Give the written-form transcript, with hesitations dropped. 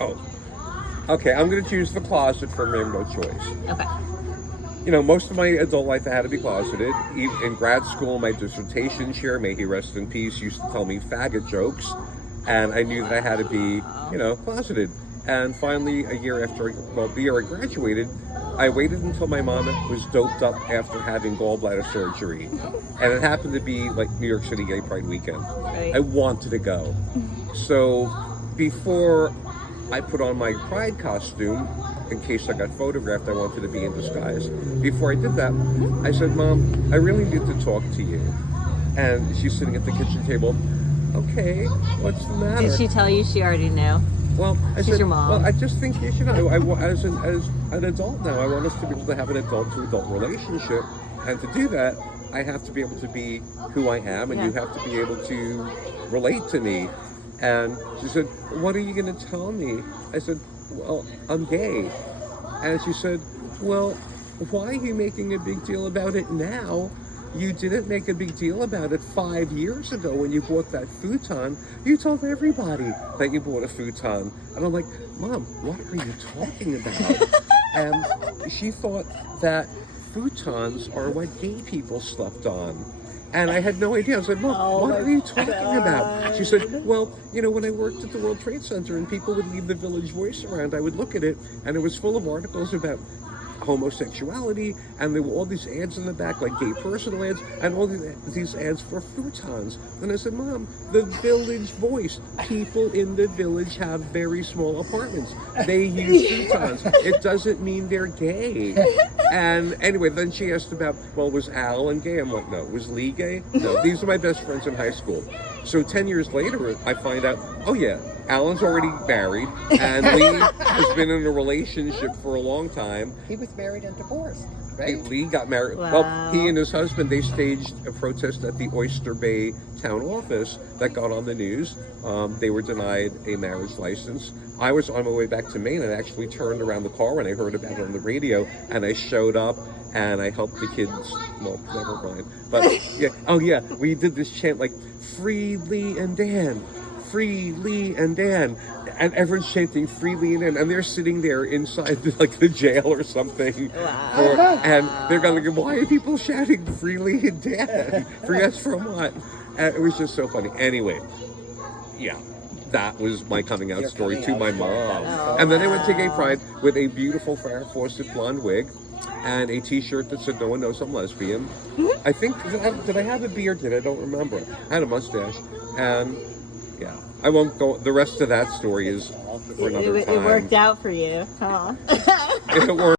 Oh, okay. I'm going to choose the closet for no choice. Okay. You know, most of my adult life I had to be closeted. In grad school, my dissertation chair, may he rest in peace, used to tell me faggot jokes, and I knew that I had to be, closeted. And finally, the year I graduated, I waited until my mom was doped up after having gallbladder surgery, and it happened to be like New York City Gay Pride weekend. Right. I wanted to go, so before I put on my pride costume, in case I got photographed, I wanted to be in disguise. Before I did that, I said, Mom, I really need to talk to you. And she's sitting at the kitchen table. Okay, what's the matter? Did she tell you she already knew? Well, I She's said, your mom. well, I just think you should know. As an adult now, I want us to be able to have an adult-to-adult relationship. And to do that, I have to be able to be who I am, and you have to be able to relate to me. And she said, what are you going to tell me? I said, well, I'm gay. And she said, well, why are you making a big deal about it now? You didn't make a big deal about it 5 years ago when you bought that futon. You told everybody that you bought a futon. And I'm like, Mom, what are you talking about? And she thought that futons are what gay people slept on. And I had no idea. I was like, Mom, what are you talking about? She said, well, when I worked at the World Trade Center and people would leave the Village Voice around, I would look at it and it was full of articles about homosexuality, and there were all these ads in the back, like gay personal ads, and all these ads for futons. And I said, Mom, the Village Voice, people in the village have very small apartments. They use futons. It doesn't mean they're gay. And anyway, then she asked about, well, was Alan gay? I'm like, no. Was Lee gay? No. These are my best friends in high school. So 10 years later, I find out, oh yeah, Alan's already married, and Lee has been in a relationship for a long time. He was married and divorced, right? Lee got married. Wow. Well, he and his husband, they staged a protest at the Oyster Bay town office that got on the news. They were denied a marriage license. I was on my way back to Maine and actually turned around the car when I heard about it on the radio, and I showed up and I helped the kids. Well, never mind. But yeah, oh yeah, we did this chant like, "Free Lee and Dan, free Lee and Dan," and everyone's chanting "Free Lee and Dan," and they're sitting there inside like the jail or something. Wow. And they're going to go, why are people shouting "Free Lee and Dan"? Free us from what? And it was just so funny. Anyway, yeah. That was my coming out story to my mom. And then I went to Gay Pride with a beautiful Farrah Fawcett blonde wig and a t-shirt that said, "No one knows I'm lesbian." I think, did I have a beard? I don't remember. I had a mustache. And yeah, I won't go, the rest of that story is for another time. It worked out for you, huh? It worked.